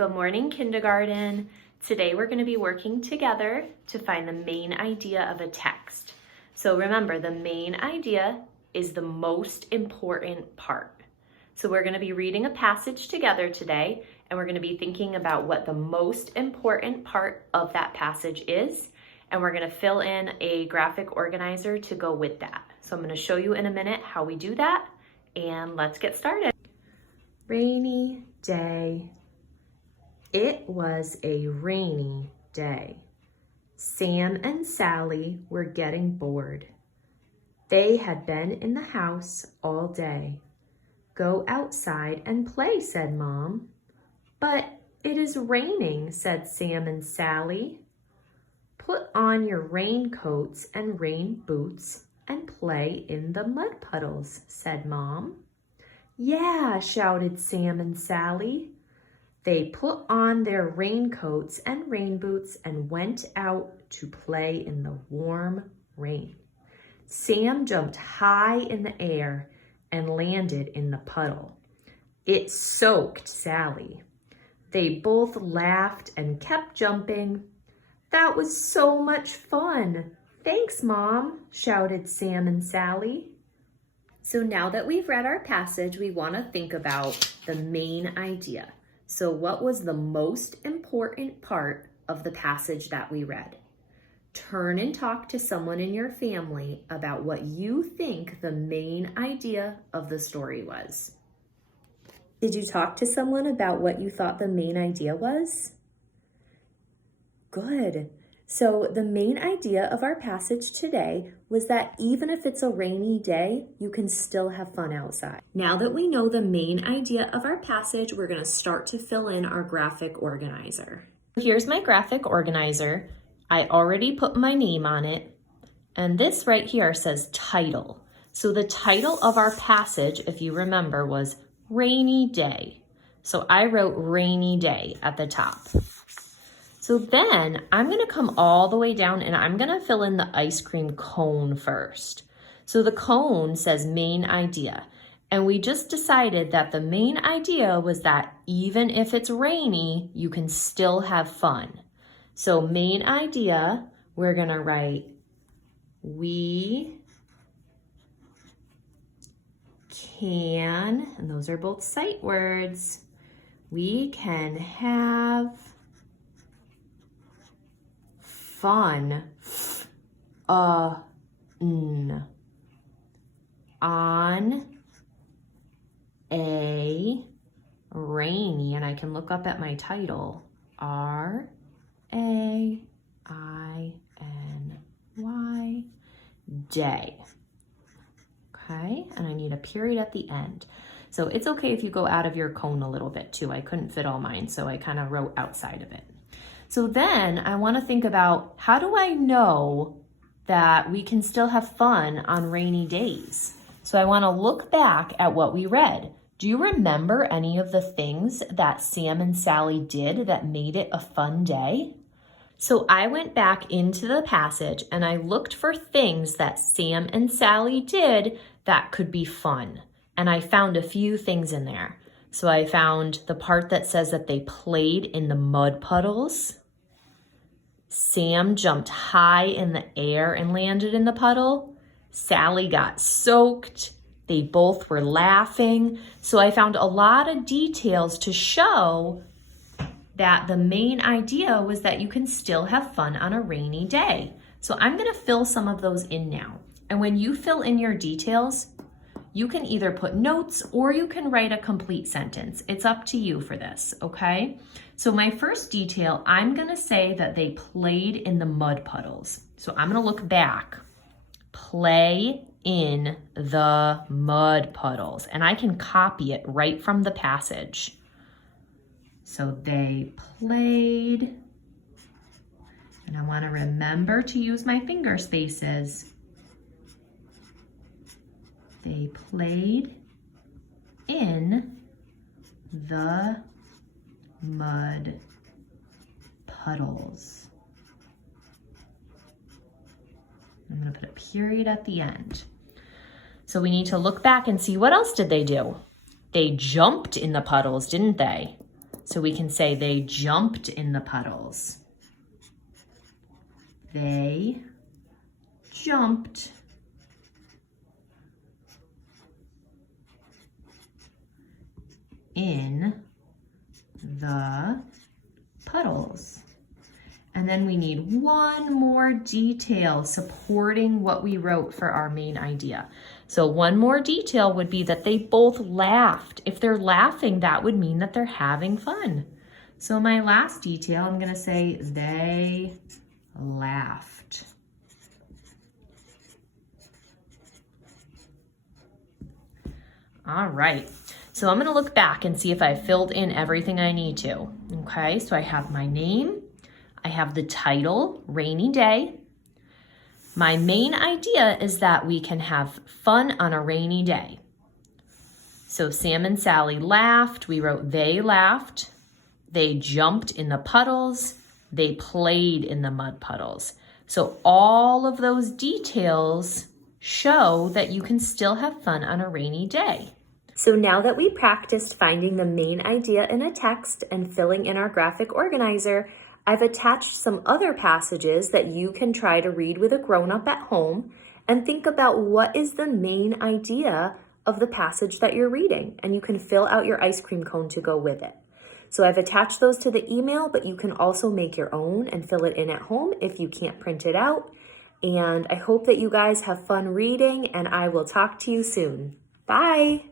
Good morning, kindergarten. Today we're going to be working together to find the main idea of a text. So remember, the main idea is the most important part. So we're going to be reading a passage together today, and we're going to be thinking about what the most important part of that passage is, and we're going to fill in a graphic organizer to go with that. So I'm going to show you in a minute how we do that, and let's get started. Rainy day. It was a rainy day. Sam and Sally were getting bored. They had been in the house all day. Go outside and play, said Mom. But it is raining, said Sam and Sally. Put on your raincoats and rain boots and play in the mud puddles, said Mom. Yeah, shouted Sam and Sally. They put on their raincoats and rain boots and went out to play in the warm rain. Sam jumped high in the air and landed in the puddle. It soaked Sally. They both laughed and kept jumping. That was so much fun. Thanks, Mom, shouted Sam and Sally. So now that we've read our passage, we want to think about the main idea. So what was the most important part of the passage that we read? Turn and talk to someone in your family about what you think the main idea of the story was. Did you talk to someone about what you thought the main idea was? Good. So the main idea of our passage today was that even if it's a rainy day, you can still have fun outside. Now that we know the main idea of our passage, we're going to start to fill in our graphic organizer. Here's my graphic organizer. I already put my name on it. And this right here says title. So the title of our passage, if you remember, was Rainy Day. So I wrote Rainy Day at the top. So then I'm going to come all the way down and I'm going to fill in the ice cream cone first. So the cone says main idea. And we just decided that the main idea was that even if it's rainy, you can still have fun. So main idea, we're going to write, we can, and those are both sight words, we can have fun on a rainy, and I can look up at my title, RAINY day. Okay, and I need a period at the end. So it's okay if you go out of your cone a little bit too. I couldn't fit all mine, so I kind of wrote outside of it. So then I want to think about, how do I know that we can still have fun on rainy days? So I want to look back at what we read. Do you remember any of the things that Sam and Sally did that made it a fun day? So I went back into the passage and I looked for things that Sam and Sally did that could be fun. And I found a few things in there. So I found the part that says that they played in the mud puddles. Sam jumped high in the air and landed in the puddle. Sally got soaked. They both were laughing. So I found a lot of details to show that the main idea was that you can still have fun on a rainy day. So I'm going to fill some of those in now. And when you fill in your details, you can either put notes or you can write a complete sentence. It's up to you for this, okay? So my first detail, I'm gonna say that they played in the mud puddles. So I'm gonna look back. Play in the mud puddles. And I can copy it right from the passage. So they played, and I wanna remember to use my finger spaces. They played in the mud puddles. I'm going to put a period at the end. So we need to look back and see, what else did they do? They jumped in the puddles, didn't they? So we can say they jumped in the puddles. They jumped in the puddles. And then we need one more detail supporting what we wrote for our main idea. So one more detail would be that they both laughed. If they're laughing, that would mean that they're having fun. So my last detail, I'm gonna say they laughed. All right, so I'm gonna look back and see if I filled in everything I need to. Okay, so I have my name, I have the title, Rainy Day. My main idea is that we can have fun on a rainy day. So Sam and Sally laughed, we wrote they laughed. They jumped in the puddles, they played in the mud puddles. So all of those details show that you can still have fun on a rainy day. So now that we practiced finding the main idea in a text and filling in our graphic organizer, I've attached some other passages that you can try to read with a grown-up at home and think about what is the main idea of the passage that you're reading, and you can fill out your ice cream cone to go with it. So I've attached those to the email, but you can also make your own and fill it in at home if you can't print it out. And I hope that you guys have fun reading, and I will talk to you soon. Bye!